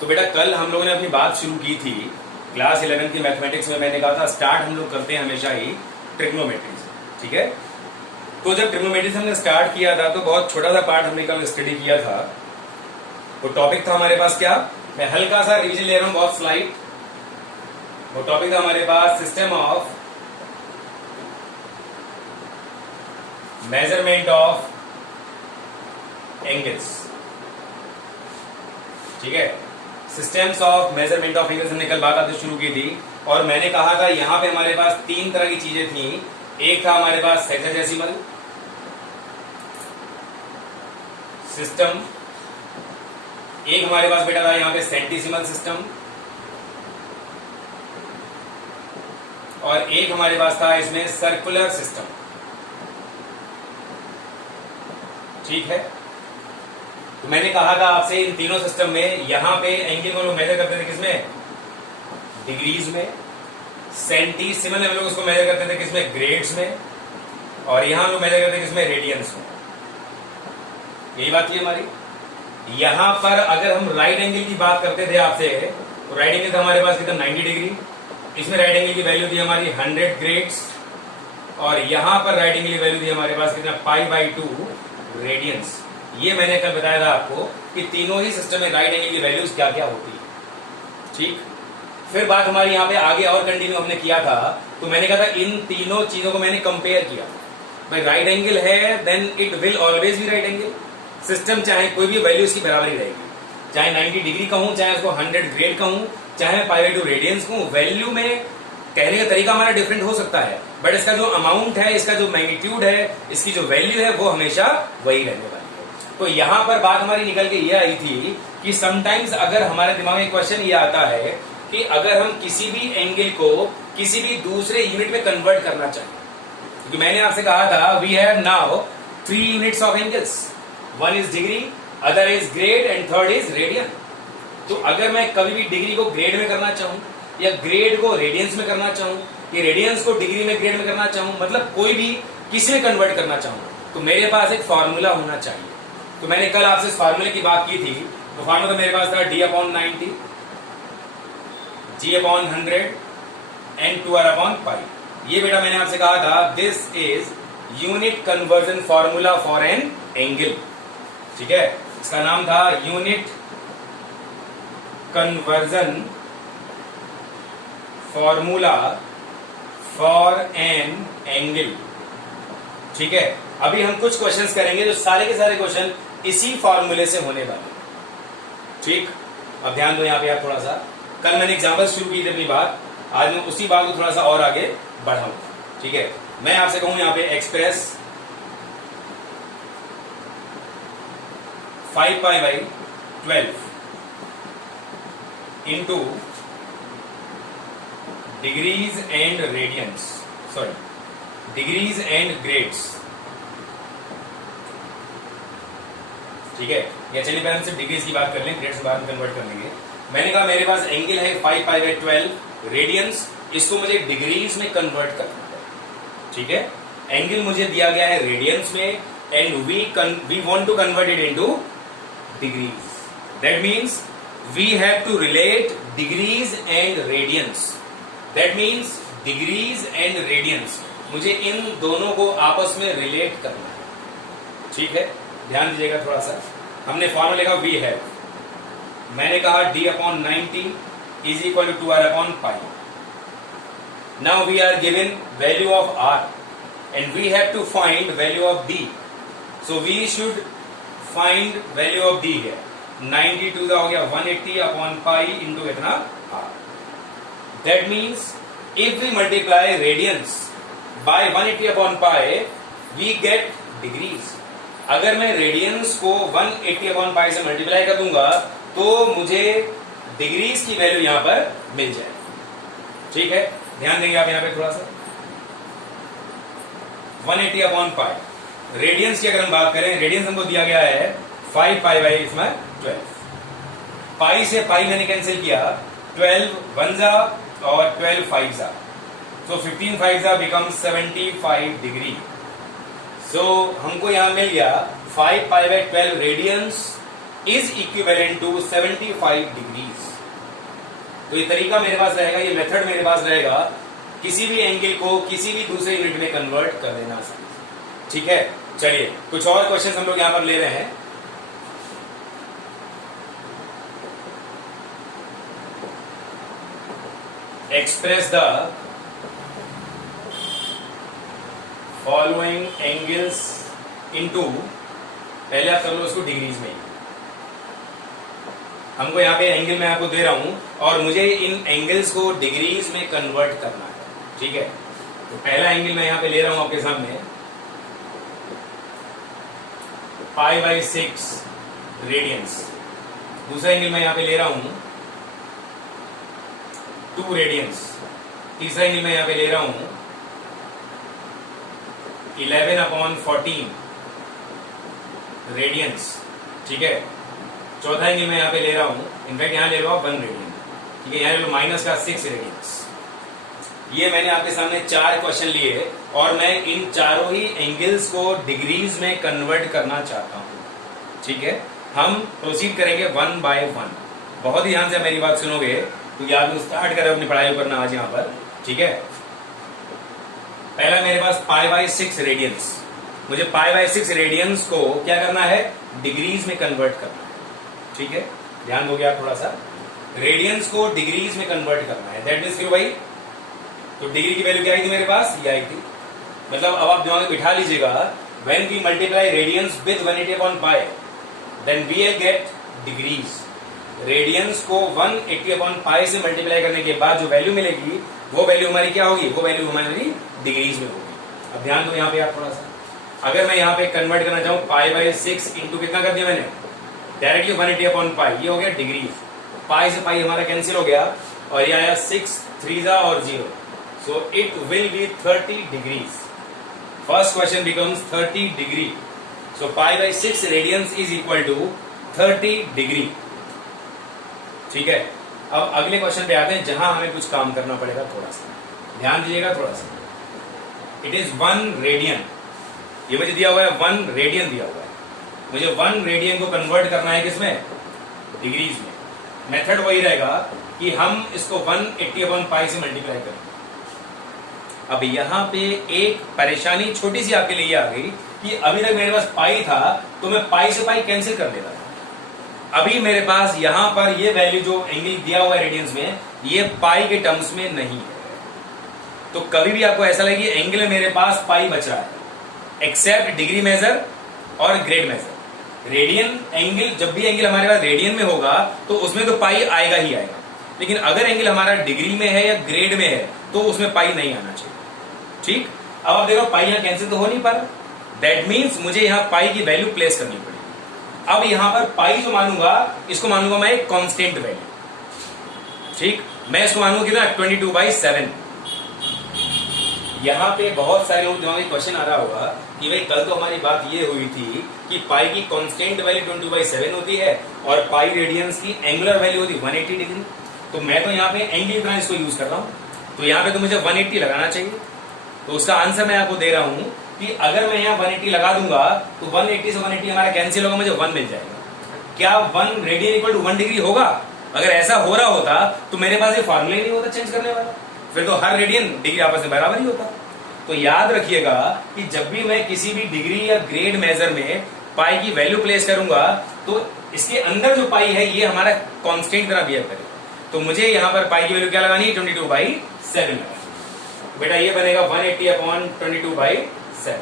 तो बेटा कल हम लोगों ने अपनी बात शुरू की थी क्लास 11 की मैथमेटिक्स में। मैंने कहा था स्टार्ट हम लोग करते हैं हमेशा ही ट्रिग्नोमेट्री से, ठीक है। तो जब ट्रिग्नोमेट्री से हमने स्टार्ट किया था तो बहुत छोटा सा पार्ट हमने कल स्टडी किया था। वो टॉपिक था हमारे पास क्या, मैं हल्का सा रिवीजन ले रहा हूं, बहुत स्लाइड। वो टॉपिक था हमारे पास system of measurement of angles, ठीक है। Systems of measurement of angles हमने कल बात आती शुरू की थी और मैंने कहा था यहां पे हमारे पास तीन तरह की चीजें थी। एक था हमारे पास हेक्साडेसिमल सिस्टम, एक हमारे पास बेटा था यहां पे सेंटीसिमल सिस्टम, और एक हमारे पास था इसमें सर्कुलर सिस्टम, ठीक है। तो मैंने कहा था आपसे इन तीनों सिस्टम में यहां पे एंगल को लोग मेजर करते थे किसमें, डिग्रीज में। सेंटीसिमल में हम लोग उसको मेजर करते थे किसमें, ग्रेड्स में। और यहां लोग मेजर करते थे किसमें, रेडियंस में। यही बात थी हमारी। यहां पर अगर हम राइट एंगल की बात करते थे आपसे तो राइट एंगल था हमारे पास कितना, 90 डिग्री। इसमें राइट एंगल की वैल्यू थी हमारी 100 ग्रेड्स, और यहां पर राइट एंगल की वैल्यू थी हमारे पास कितना, π/2 रेडियंस। ये मैंने कल बताया था आपको कि तीनों ही सिस्टम में राइट एंगल की वैल्यूज क्या क्या होती है, ठीक। फिर बात हमारी यहाँ पे आगे और कंटिन्यू हमने किया था। तो मैंने कहा था इन तीनों चीजों को मैंने कंपेयर किया। भाई राइट एंगल है then it will always be right angle. System चाहे कोई भी वैल्यू इसकी बराबर ही रहेगी, चाहे 90 डिग्री कहूं, चाहे उसको 100 ग्रेड कहूं, चाहे मैं π/2 रेडियंस कहूं। वैल्यू में कहने का तरीका हमारा डिफरेंट हो सकता है, बट इसका जो अमाउंट है, इसका जो मैग्नीट्यूड है, इसकी जो वैल्यू है वो हमेशा वही रहने वाली है। तो यहां पर बात हमारी निकल के ये आई थी कि समटाइम्स अगर हमारे दिमाग में क्वेश्चन ये आता है कि अगर हम किसी भी एंगल को किसी भी दूसरे यूनिट में कन्वर्ट करना चाहें, क्योंकि मैंने आपसे कहा था we have now 3 units of angles, one is degree, other is grade and third is radian. तो अगर मैं कभी भी डिग्री को ग्रेड में करना चाहूं या ग्रेड को रेडियंस में करना चाहूं या रेडियंस को डिग्री में ग्रेड में करना चाहूं, मतलब कोई भी किसी में कन्वर्ट करना चाहूं, तो मेरे पास एक फॉर्मूला होना चाहिए। तो मैंने कल आपसे इस फार्मूले की बात की थी। तो फार्मूला मेरे पास था d/90, g/100 एंड 2r/π। ये बेटा मैंने आपसे कहा था this is unit conversion formula for an angle, ठीक है। इसका नाम था unit conversion formula for an angle, ठीक है। अभी हम कुछ क्वेश्चंस करेंगे जो सारे के सारे क्वेश्चन इसी फॉर्मूले से होने वाले, ठीक। अब ध्यान दो यहाँ पे आप थोड़ा सा, कल मैंने एग्जांपल शुरू की थी अपनी बात, आज मैं उसी बात को थोड़ा सा और आगे बढ़ाऊंगा, ठीक है। मैं आपसे कहूं यहाँ पे express 5π/12 into degrees and radians, sorry degrees and grades, ठीक है। या चलिए पहले हम सिर्फ डिग्रीज की बात कर लें, ग्रेड्स बाद में कन्वर्ट कर लेंगे। मैंने कहा मेरे पास एंगल है 5π/12 रेडियंस, इसको मुझे डिग्रीज में कन्वर्ट करना है, ठीक है। एंगल मुझे दिया गया है रेडियंस में and we want to convert it into degrees. That means we have to relate degrees and radians. That means degrees and radians, मुझे इन दोनों को आपस में रिलेट करना है, ठीक है। ध्यान दीजिएगा थोड़ा सा। हमने फॉर्मूला लिखा वी हैव, मैंने कहा d/90 is equal to 2r/π। Now we are given value of r and we have to find value of d, so we should find value of d है। 92 का हो गया 180/π इंटू कितना r। That means if we multiply radians by 180/π we get degrees. अगर मैं radiance को 180/π से multiply कर दूंगा तो मुझे डिग्रीज की वैल्यू यहां पर मिल जाए, ठीक है। ध्यान देंगे आप यहां पे थोड़ा सा। 180/π रेडियंस की अगर हम बात करें, रेडियंस हमको दिया गया है 5π/12। पाई से पाई मैंने कैंसिल किया, 12 1 जा और 12 5 जा, so 15 5 जा becomes 75 डिग्री। सो हमको यहां मिल गया 5π/12 radians is equivalent to 75 degrees. तो ये तरीका मेरे पास रहेगा, ये मेथड मेरे पास रहेगा किसी भी एंगल को किसी भी दूसरे यूनिट में कन्वर्ट कर देना। ठीक है, चलिए कुछ और क्वेश्चन हम लोग यहां पर ले रहे हैं। Express the following angles into, पहले आप कर लो उसको डिग्रीज में। हमको यहाँ पे एंगल मैं आपको दे रहा हूं और मुझे इन एंगल्स को डिग्रीज में कन्वर्ट करना है। ठीक है, तो पहला एंगल मैं यहाँ पे ले रहा हूं आपके सामने π/6 रेडियंस। दूसरा एंगल मैं यहाँ पे ले रहा हूं 2 रेडियंस। तीसरा एंगल मैं यहाँ पे ले रहा हूं 11/14 रेडियंस। ठीक है, चौथा एंगल मैं यहाँ पे ले रहा हूं, इनफैक्ट यहाँ ले रहा हूं 1 रेडियन। ठीक है, यहाँ ले लो -6 रेडियंस। ये मैंने आपके सामने 4 क्वेश्चन लिए और मैं इन चारों ही एंगल्स को डिग्रीज में कन्वर्ट करना चाहता हूं। ठीक है, हम प्रोसीड करेंगे 1 by 1। बहुत ही ध्यान से मेरी बात सुनोगे तो याद में स्टार्ट करें अपनी पढ़ाई करना आज यहाँ पर। ठीक है, पहला मेरे पास π/6 रेडियंस। मुझे π/6 रेडियंस को क्या करना है, डिग्रीज में कन्वर्ट करना है। ठीक है, ध्यान दोगे आप थोड़ा सा, रेडियंस को डिग्रीज में कन्वर्ट करना है। दैट मीन्स भाई, तो डिग्री की वैल्यू क्या आई थी मेरे पास, ये आई थी। मतलब अब आप दिमाग में बिठा लीजिएगा, when we multiply radians with 180/π then we will get degrees. Radians को 180/π से मल्टीप्लाई करने के बाद जो वैल्यू मिलेगी वो वैल्यू हमारी क्या होगी, वो वैल्यू हमारी डिग्रीज में होगी। अब ध्यान दो यहाँ पे आप थोड़ा सा, अगर मैं यहाँ पे कन्वर्ट करना चाहूँ π/6 इंटू कितना कर दिया मैंने, डायरेक्टली 180/π, ये हो गया डिग्रीज। पाई से पाई हमारा कैंसिल हो गया और ये आया 6 3 और 0, so it will be 30 degrees. First question becomes 30 degree. So π/6 radians is equal to 30 degree. ठीक है, अब अगले क्वेश्चन पे आते हैं जहां हमें कुछ काम करना पड़ेगा। थोड़ा सा ध्यान दीजिएगा, थोड़ा सा। इट इज 1 रेडियन, ये मुझे दिया हुआ है 1 रेडियन दिया हुआ है। मुझे 1 रेडियन को कन्वर्ट करना है किसमें, डिग्रीज में। मेथड वही रहेगा कि हम इसको 180/π से मल्टीप्लाई करें। अब यहां पे एक परेशानी छोटी सी आपके लिए आ गई कि अभी तक मेरे पास पाई था तो मैं पाई से पाई कैंसिल कर देता था। अभी मेरे पास यहां पर ये वैल्यू जो एंगल दिया हुआ है रेडियंस में, ये पाई के टर्म्स में नहीं है। तो कभी भी आपको ऐसा लगे एंगल में मेरे पास पाई बच रहा है एक्सेप्ट डिग्री मेजर और ग्रेड मेजर। रेडियन एंगल, जब भी एंगल हमारे पास रेडियन में होगा तो उसमें तो पाई आएगा ही आएगा, लेकिन अगर एंगल हमारा डिग्री में है या ग्रेड में है तो उसमें पाई नहीं आना चाहिए। ठीक, अब आप देखो पाई यहां कैंसिल तो हो नहीं पा रहा, दैट मीन्स मुझे यहां पाई की वैल्यू प्लेस करनी पड़ेगी। अब यहां पर पाई जो मानूंगा, इसको मानूंगा मैं एक कांस्टेंट वैल्यू। ठीक, मैं इसको मानूंगा कितना, 22/7। यहां पे बहुत सारे लोग दिमाग में क्वेश्चन आ रहा होगा कि भाई कल तो हमारी बात ये हुई थी कि पाई की कांस्टेंट वैल्यू 22/7 होती है और पाई रेडियंस की एंगुलर वैल्यू होती है 180 डिग्री। तो मैं तो यहाँ पे एंगल की तरह इसको यूज कर रहा हूँ, तो यहाँ पे तो मुझे 180 लगाना चाहिए। तो उसका आंसर मैं आपको दे रहा हूं कि अगर मैं यहाँ 180 लगा दूंगा तो 180 से 180 हमारा कैंसिल होगा, मुझे 1 मिल जाएगा। क्या 1 रेडियन इक्वल टू 1 डिग्री होगा? अगर ऐसा हो रहा होता तो मेरे पास ये फार्मूला ही नहीं होता चेंज करने वाला, फिर तो हर रेडियन डिग्री आपस में बराबर ही होता। तो याद रखिएगा कि जब भी मैं किसी भी डिग्री या ग्रेड मेजर में पाई की वैल्यू प्लेस करूंगा तो इसके अंदर जो पाई है ये हमारा कांस्टेंट तरह बिहेव करेगा। तो मुझे यहाँ पर पाई की वैल्यू क्या लगानी है, 22/7 लगानी। बेटा ये बनेगा 180/22/7।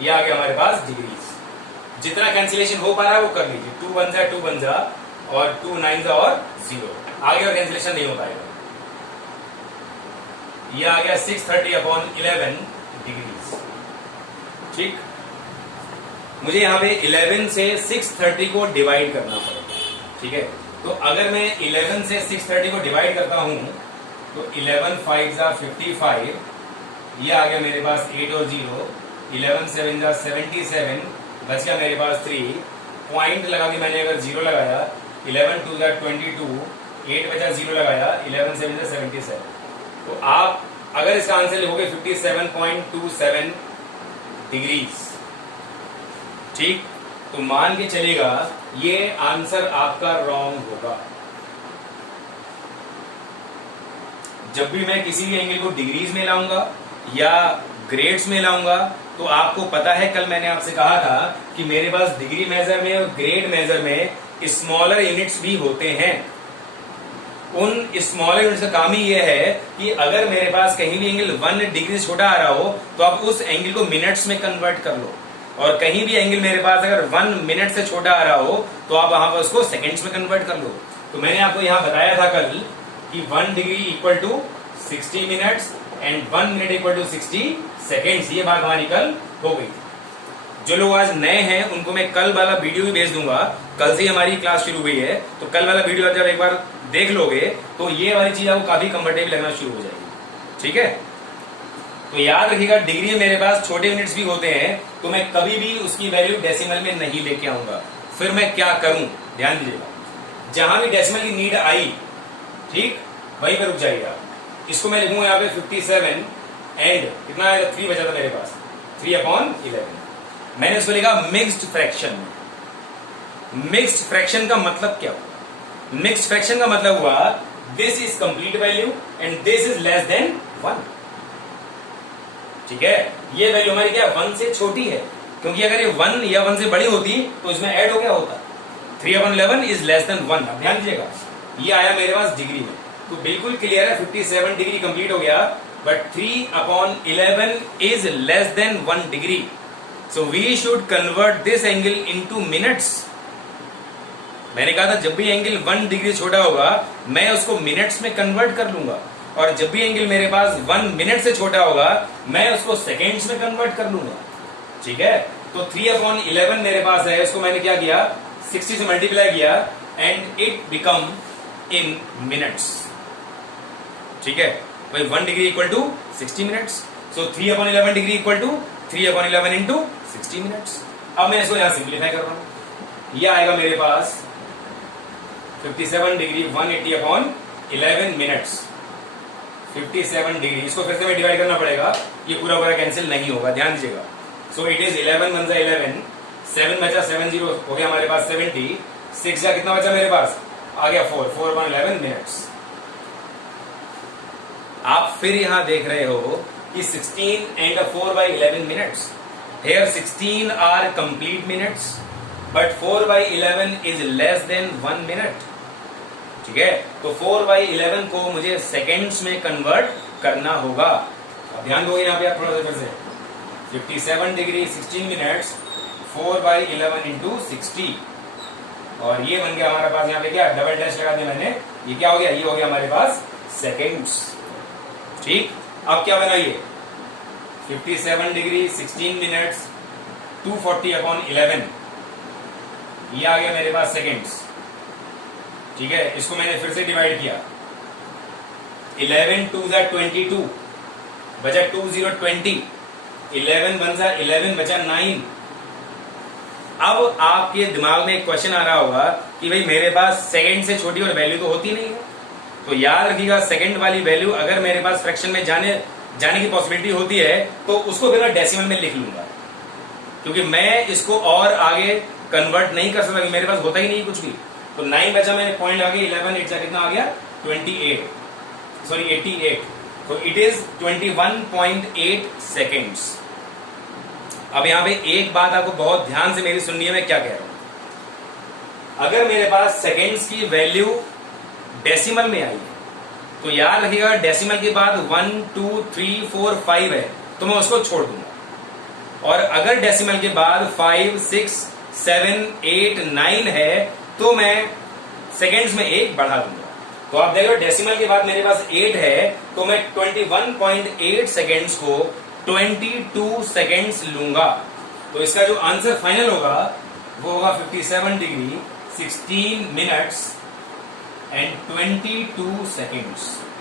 ये आ गया हमारे पास डिग्रीज। जितना कैंसिलेशन हो पा रहा है वो कर लीजिए, 2 1 2 1 और 2 9 और 0। आगे और कैंसिलेशन नहीं हो पाएगा। ये आ गया 630/11 डिग्रीज। ठीक, मुझे यहां पे 11 से 630 को डिवाइड करना पड़ेगा। ठीक है, तो अगर मैं 11 से 630 को डिवाइड करता हूं तो 11 5 55, ये आ गया मेरे पास 8 और 0, 11 7 77, बच गया मेरे पास 3 पॉइंट लगा के मैंने अगर 0 लगाया, 11 2 22, 8 बचा 0 लगाया, 11 7 77। तो आप अगर इसका आंसर लिखोगे 57.27 डिग्रीज। ठीक, तो मान के चलेगा ये आंसर आपका रॉन्ग होगा। जब भी मैं किसी भी एंगल को डिग्रीज में लाऊंगा या ग्रेड्स में लाऊंगा, तो आपको पता है कल मैंने आपसे कहा था कि मेरे पास डिग्री मेजर में और ग्रेड मेजर में स्मॉलर यूनिट्स भी होते हैं। उन स्मॉलर यूनिट्स का काम ही यह है कि अगर मेरे पास कहीं भी एंगल 1 डिग्री से छोटा आ रहा हो तो आप उस एंगल को मिनट्स में कन्वर्ट कर लो, और कहीं भी एंगल मेरे पास अगर 1 मिनट से छोटा आ रहा हो तो आप वहां पर उसको सेकेंड्स में कन्वर्ट कर लो। तो मैंने आपको यहां बताया था कल कि 1 degree equal to 60 minutes and 1 minute equal to 60 seconds. ये बात हमारी कल हो गई थी। जो लोग आज नए हैं उनको मैं कल वाला वीडियो भी भेज दूंगा, कल से हमारी क्लास शुरू हुई है, तो कल वाला वीडियो जब एक बार देख लोगे तो ये वाली चीज आपको काफी कंफर्टेबल लगना शुरू हो जाएगी। ठीक है, तो याद रखिएगा डिग्री में मेरे पास छोटे यूनिट्स भी होते हैं, तो मैं कभी भी उसकी वैल्यू डेसिमल में नहीं लेके आऊंगा। फिर मैं क्या करूं, ध्यान दीजिएगा, जहां भी डेसिमल की नीड आई, ठीक, वहीं पर रुक जाइएगा। इसको मैं लिखूंगा यहाँ पे 57 एंड कितना आएगा, 3 बचा था मेरे पास, 3/11। मैंने उसको लिखा मिक्स्ड फ्रैक्शन। मिक्स्ड फ्रैक्शन का मतलब क्या हुआ? मिक्स्ड फ्रैक्शन का मतलब हुआ this is complete value and this is less than 1। ठीक है, ये वैल्यू हमारी क्या 1 से छोटी है, क्योंकि अगर ये 1 या 1 से बड़ी होती तो इसमें ऐड हो गया होता 3/11 इज लेस देन 1। अब ध्यान दीजिएगा, ये आया मेरे पास डिग्री में, तो बिल्कुल क्लियर है 57 डिग्री कंप्लीट हो गया, but 3/11 is less than 1 degree. So we should convert this angle into minutes. मैंने कहा था जब भी एंगल 1 डिग्री छोटा होगा मैं उसको मिनट्स में कन्वर्ट कर लूंगा, और जब भी एंगल मेरे पास 1 मिनट से छोटा होगा मैं उसको सेकेंड्स में कन्वर्ट कर लूंगा। ठीक है, तो 3/11 मेरे पास है, इसको मैंने क्या किया 60 से मल्टीप्लाई किया and it become in minutes. ठीक है भाई, 1 degree equal to 60 minutes, so 3/11 degree equal to 3/11 into 60 minutes. अब मैं इसको यहां सिंप्लीफाई कर रहा हूं, यह आएगा मेरे पास 57 डिग्री 180/11 मिनट्स। 57 डिग्री, इसको फिर से मैं डिवाइड करना पड़ेगा, ये पूरा पूरा कैंसिल नहीं होगा, ध्यान दीजिएगा। सो इट इज 11 1 11, 7 बचा, 7 0 हो गया हमारे पास 70, 6 का कितना बचा मेरे पास, आ गया 4/11 मिनट्स। आप फिर यहां देख रहे हो कि 16 and 4/11 minutes. Here 16 are complete minutes, but 4/11 is less than 1 minute. ठीक है, तो 4/11 को मुझे सेकेंड्स में कन्वर्ट करना होगा। अब ध्यान दो यहाँ पे आप थोड़ा सा फिर से, 57 डिग्री 16 मिनट्स 4/11 इंटू 60, और ये बन गया हमारे पास यहाँ पे क्या डबल डैश लगा दिया मैंने, ये क्या हो गया, ये हो गया हमारे पास सेकेंड्स। ठीक, अब क्या बनाइए 57 डिग्री 16 मिनट्स 240/11, ये आ गया मेरे पास सेकेंड्स। ठीक है, इसको मैंने फिर से डिवाइड किया, 11 2 22 बचा 2 0 20, 11 1 11 बचा 9। अब आपके दिमाग में एक क्वेश्चन आ रहा होगा कि भाई मेरे पास सेकंड से छोटी और वैल्यू तो होती नहीं है, तो याद रखिएगा सेकंड वाली वैल्यू अगर मेरे पास फ्रैक्शन में जाने की पॉसिबिलिटी होती है तो उसको फिर मैं डेसिमल में लिख लूंगा, क्योंकि मैं इसको और आगे कन्वर्ट नहीं कर सकता, मेरे पास होता ही नहीं कुछ भी। तो 9 बचा, मैंने पॉइंट लगा 11 8 कितना आ गया 88, तो इट इज 21.8 सेकेंड्स। अब यहां पे एक बात आपको बहुत ध्यान से मेरी सुननी है, मैं क्या कह रहा हूं। अगर मेरे पास सेकेंड्स की वैल्यू डेसिमल में आई है तो याद रखिएगा डेसिमल के बाद 1 2 3 4 5 है तो मैं उसको छोड़ दूंगा, और अगर डेसिमल के बाद 5 6 7 8 9 है तो मैं सेकेंड्स में 1 बढ़ा दूंगा। तो आप देखो डेसिमल के बाद मेरे पास 8 है तो मैं 21.8 सेकेंड्स को 22 सेकेंड्स लूंगा। तो इसका जो आंसर फाइनल होगा वो होगा 57 डिग्री 16 मिनट्स एंड 22 सेकेंड्स।